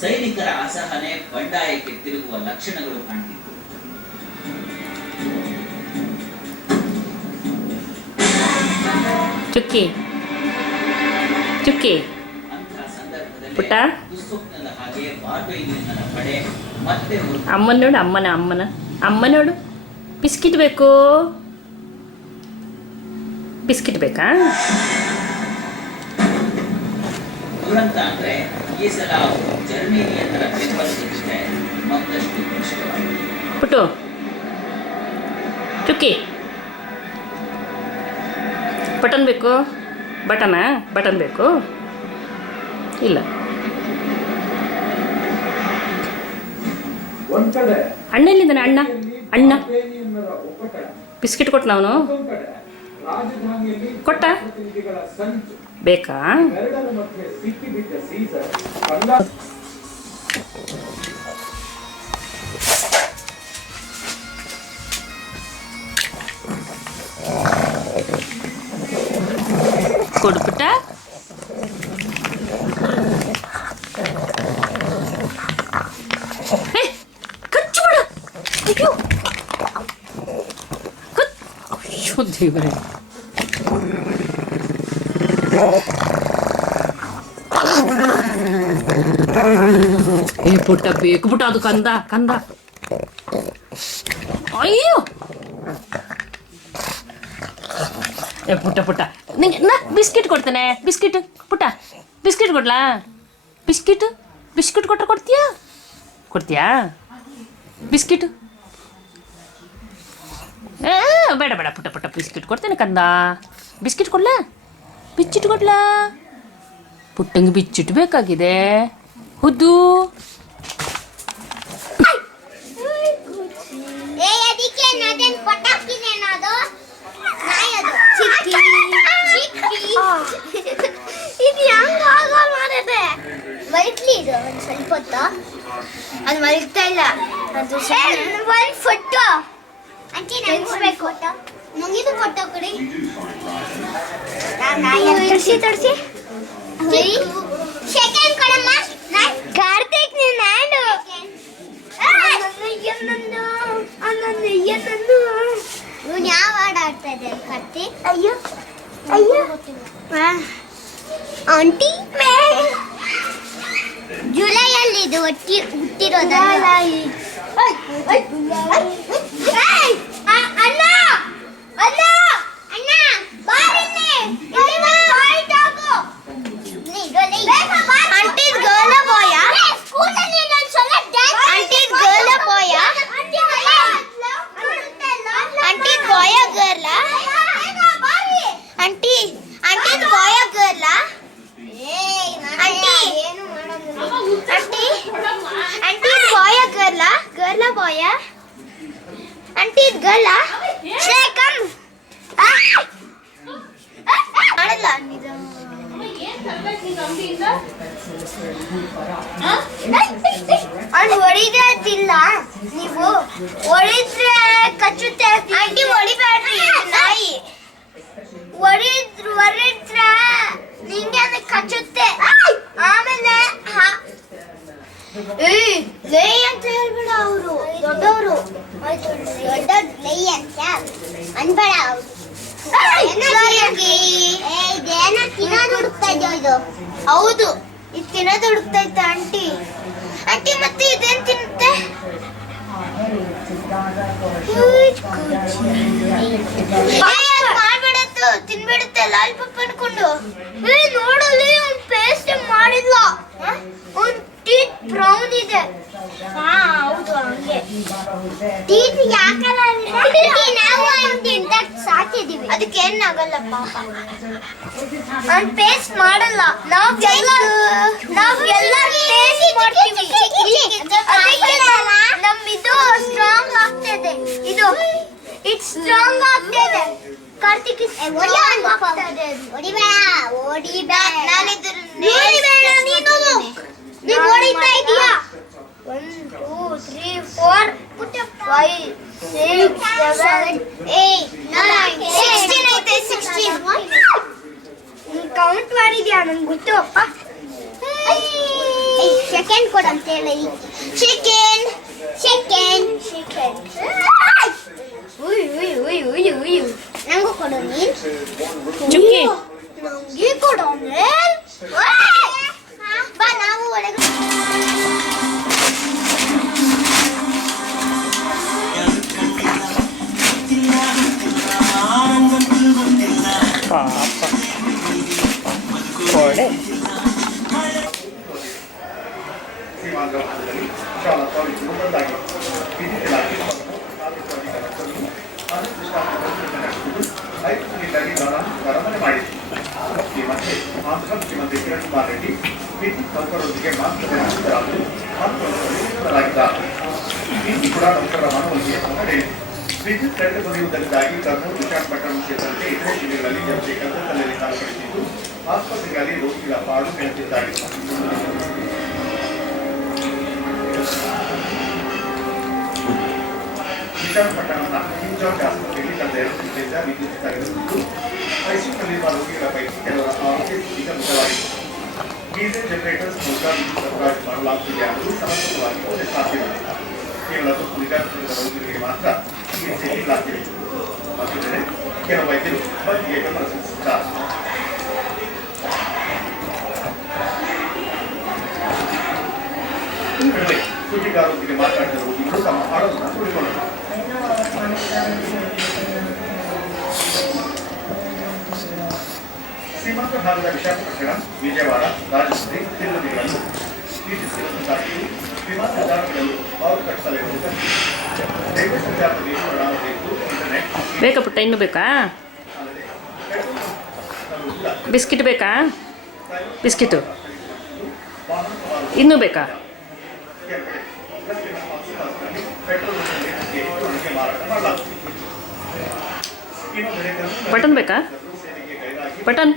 ಸೈನಿಕರ ಅಸಹನೆ ಬಂಡಾಯಕ್ಕೆ ತಿರುಗುವ ಲಕ್ಷಣಗಳು ಕಾಣ್ತಿತ್ತು. ಚುಕ್ಕಿ. ಚುಕ್ಕಿ. ಪುಟ್ಟ? ಅಮ್ಮನ ನೋಡು ಅಮ್ಮನ ಅಮ್ಮನ. ಅಮ್ಮ ನೋಡು. ಬಿಸ್ಕಿಟ್ ಬೇಕು. ಬಿಸ್ಕಿಟ್ ಬೇಕಾ? ದುರಂತ ಅಂದ್ರೆ ಈ ಸಲ ಜರ್ಮೇನಿಯನ್ನರ ಬೆಂಬಲ ಸಿಕ್ಕಿದ್ರೆ ಮತ್ತಷ್ಟು ಕಷ್ಟವಾಗಿದೆ ಪುಟ್ಟು. ಚುಕ್ಕಿ. ಬಟನ್ ಬೇಕು? ಬಟನಾ? ಬಟನ್ ಬೇಕು? ಇಲ್ಲ. ಒಂದ್ ಕಡೆ. ಅಣ್ಣ? ಎಲ್ಲಿದ್ದಾನೆ ಅಣ್ಣ ಬಿಸ್ಕಿಟ್ ಕೊಟ್ಟ ರಾಜಧಾನಿಯಲ್ಲಿ ಕೊಟ್ಟ? ಪ್ರತಿನಿಧಿಗಳ ಸಂಚು ಬೇಕಾ ಎರಡರ ಮಧ್ಯೆ ಸಿಕ್ಕಿಬಿದ್ದ ಸೀಸರ್ ಕಂದ ಕೊಡು ಪುಟ್ಟ ಏ, ಕಚ್ಚು ಬಿಡು. ಅಯ್ಯೋ. ಕಚ್- ಅಯ್ಯೋ ದೇವ್ರೇ. ಏ, ಪುಟ್ಟ ಬೇಕು ಪುಟ್ಟ, ಅದು ಕಂದ ಕಂದ. ಅಯ್ಯೋ! ಏ, ಪುಟ್ಟ ಪುಟ್ಟ. ನಿಂಗೆ, ನಾ, ಬಿಸ್ಕಿಟ್ ಕೊಡ್ತೇನೆ. ಬಿಸ್ಕಿಟ್, ಪುಟ್ಟ. ಬಿಸ್ಕಿಟ್ ಕೊಡ್ಲಾ? ಬಿಸ್ಕಿಟ್? ಬಿಸ್ಕಿಟ್ ಕೊಟ್ಟರೆ ಕೊಡ್ತೀಯಾ? ಕೊಡ್ತೀಯಾ? ಬಿಸ್ಕಿಟ್? ಬೇಡ ಬೇಡ, ಪುಟ್ಟ ಪುಟ್ಟ. ಬಿಸ್ಕಿಟ್ ಕೊಡ್ತೇನೆ, ಕಂದ. ಬಿಸ್ಕಿಟ್ ಕೊಡ್ಲಾ? ಬಿಚ್ಚಿಟ್ಟು ಕೊಡ್ಲಾ ಪುಟ್ಟಂಗೆ ಬಿಚ್ಚಿಟ್ಟು ಬೇಕಾಗಿದೆ ಹುದ್ದು ಇದು ಒಂದು ಸ್ವಲ್ಪ ಹೊತ್ತು. ಅದು ಮರಿತಾ ಇಲ್ಲ. ಅದು ಒಂದು ಫೋಟೋ. ಅಂಚೆ ಕೊಟ್ಟು ಮುಗಿದು ಫೋಟೋ ಕೊಡಿ. ತೋರಿಸಿ ತೋರಿಸಿ ಸೆಕೆಂಡ್ ಕೊಡಮ್ಮ ಕಾರ್ತಿಕ್ ನೀನು ನಾನು ಯಾವ ಹಾಡು ಆಡ್ತಾ ಇದ್ದೆ ಕಾರ್ತಿಕ್ ಅಯ್ಯೋ ಅಯ್ಯೋ ಆಂಟಿ ಜುಲೈಯಲ್ಲಿ ಇದು ಒಟ್ಟಿ ಹುಟ್ಟಿರೋದಲ್ಲ ಅಣ್ಣ ಅಣ್ಣ ಬಾರಿಲ್ಲಿ ಇಲ್ಲಿ ಬಾ ಫೈಟ್ ಆಗು ಆಂಟಿ ಗರ್ಲ್ ಬಾಯ ಸ್ಕೂಲಲ್ಲಿ ನಾನು ಸಲ dance aunty girl boy aunty boy girl aunty aunty boy girl aunty aunty aunty boy girl girl boy ಮಾಡಲ್ಲ. ನಿಜ ಅವ್ನು ಹೊಡಿದ್ರತಿಲ್ಲ ನೀವು ಹೊಡಿದ್ರೆ ಕಚ್ಚುತ್ತೆ. ಆಂಟಿ ಹೊಡಿಬೇಡ್ರಿ. ನಾಯಿ. ಹೊಡಿದ್ರು ಹೊರಿದ್ರೆ ನಿಂಗೆ ಅದು ಕಚ್ಚುತ್ತೆ. ಆಮೇಲೆ ಲೇ ಅಂತ ಹೇಳ್ಬೇಡ ಅವರು. ದೊಡ್ಡ ಲೈ ಅಂತ ಅನ್ಬೇಡ ತಿನ್ನೋದು ಹುಡುಕ್ತಾ ಇದು ಹೌದು, ಇದು ತಿನ್ನೋದು ಹುಡುಕ್ತಾ ಆಂಟಿ. ಆಂಟಿ, ಮತ್ತೆ ಇದೇನ್ ತಿನ್ನುತ್ತೆ? ಮಾಡ್ಬಿಡತ್ತು ತಿನ್ಬಿಡುತ್ತೆ ಲಾಲಿಪಾಪ್ ಅನ್ಕೊಂಡು. ಏ, ನೋಡಲ್ಲಿ ಅವ್ನ್ ಪೇಸ್ಟ್ ಮಾಡಿಲ್ಲ ಅವ್ನ್ ಟೀತ್ ಬ್ರೌನ್ ಇದೆ. ಹಾ. ಸಾಕಿದೀವಿ ಅದಕ್ಕೆ ಏನಾಗಲ್ಲ ಪಾಪ ಅವ್ನ್ ಪೇಸ್ಟ್ ಮಾಡಲ್ಲ ನಾವು ಎಲ್ಲ ನಾವ್ ಎಲ್ಲ ಪೇಸ್ಟ್ ಮಾಡ್ತೀವಿ ಅದಕ್ಕೆ ನಮ್ ಇದು ಸ್ಟ್ರಾಂಗ್ ಆಗ್ತದೆ ಇದು ಇಟ್ ಸ್ಟ್ರಾಂಗ್ ಆಗ್ತದೆ ಕಾರ್ತಿಕ್ ನಾನಿದ್ರ ಹೊಡಿಬೇಡ ನೀನು ನೀನು five six seven eight nine sixteen ಐತೆ ಸಿಕ್ಸ್ಟೀನ್ ಕೌಂಟ್ ಮಾಡಿದ್ಯಾ ನಂಗೆ ಗೊತ್ತು ಅಪ್ಪ ಸೆಕೆಂಡ್ ಕೊಡು ಅಂತ ಹೇಳಿ ಚಿಕನ್ ಚಿಕನ್ ಚಿಕನ್ ಉಯ್ ಉಯ್ ಉಯ್ ಉಯ್ ಉಯ್ ನಂಗೂ ಕೊಡು ನೀನ್ ಚುಕ್ಕಿ ನಂಗೆ ಕೊಡು ನೀನ್ ಅರಮನೆ ಮಾಡಿದೆ ಈ ಮಧ್ಯೆ ಆಂಧ್ರ ಮುಖ್ಯಮಂತ್ರಿ ಕಿರಣ್ ಕುಮಾರ್ ರೆಡ್ಡಿ ವಿದ್ಯುತ್ ನೌಕರರೊಂದಿಗೆ ಮಾತುಕತೆ ನಡೆಸಿದರಾದರೂ ಮಾತುಕತೆ ವಿಫಲರಾಗಿದ್ದಾರೆ ಇಲ್ಲಿ ಕೂಡ ನೌಕರರ ಮನವೊಲಿಕೆ ನಡೆಯಿತು ವಿದ್ಯುತ್ ಕಡಿತ ದೊರೆಯುವುದರಿಂದಾಗಿ ಕರ್ನೂಲು ವಿಶಾಖಪಟ್ಟಣಂ ಸೇರಿದಂತೆ ಇತರೆ ಜಿಲ್ಲೆಗಳಲ್ಲಿ ಜನತೆ ಕರ್ತವ್ಯದಲ್ಲಿ ಕಾಲಪಡಿಸಿದ್ದು ಆಸ್ಪತ್ರೆಗಳಲ್ಲಿ ರೋಗಿಗಳ ಪಾಡು ಬೆಳೆದಿದ್ದಾಗಿದೆ ವಿಶಾಖಪಟ್ಟಣಂನ ಹಿಂಜಾಟ್ ಆಸ್ಪತ್ರೆಯಲ್ಲಿ ಕಳೆದ ಎರಡು ದಿನದಿಂದ ವಿದ್ಯುತ್ ತೆಗೆದುಕೊಂಡು ಐಸಿಯುನಲ್ಲಿರುವ ರೋಗಿಗಳ ಪೈಕಿ ಕೆಲವರ ಆರೋಗ್ಯ ಸ್ಥಿತಿ ಗಂಭೀರವಾಗಿದೆ ಡೀಸೆಲ್ ಜನರೇಟರ್ಸ್ ಮೂಲಕ ವಿದ್ಯುತ್ ಸರಬರಾಜು ಮಾಡಲಾಗುತ್ತಿದೆಯಾದರೂ ಸಮರ್ಪಕವಾಗಿ ಪೂಜೆ ಸಾಧ್ಯವಿಲ್ಲ ಕೇವಲ ತುರ್ತು ನಿಗಾರಿಸಿದ ರೋಗಿಗಳಿಗೆ ಮಾತ್ರ ಚಿಕಿತ್ಸೆ ನೀಡಲಾಗಿದೆ ಮತ್ತೊಂದೆಡೆ ಕೆಲವು ವೈದ್ಯರು ಬಂದಿಗೆ ಬೆಂಬಲ ಸೂಚಿಸಿದ್ದಾರೆ ಸುದ್ದಿಗಾರರೊಂದಿಗೆ ಮಾತನಾಡಿದರು ರೋಗಿಗಳು ತಮ್ಮ ಹಾಡನ್ನು ತೋಡಿಕೊಂಡರು ಶ್ರೀಮಂತ ಭಾಗದ ವಿಶಾಖಪಟ್ಟಣ, ವಿಜಯವಾಡ ರಾಜಮುಂದ್ರಿ ತಿರುಪತಿಗಳನ್ನು ಕಟ್ಟಿಸಲಿರುವುದು ರೈಲ್ವೆ ಸಂಚಾರದ ಮೇಲೆ ಪರಿಣಾಮ ಬೀರಿದ್ದು ಇಂಟರ್ನೆಟ್ ಬೇಕಾ ಪುಟ್ಟ, ಇನ್ನೂ ಬೇಕಾ? ಬಿಸ್ಕಿಟ್ ಬೇಕಾ? ಬಿಸ್ಕಿಟು. ಇನ್ನೂ ಬೇಕಾ? ಬಟನ್ ಬೇಕಾ? ಬಟನ್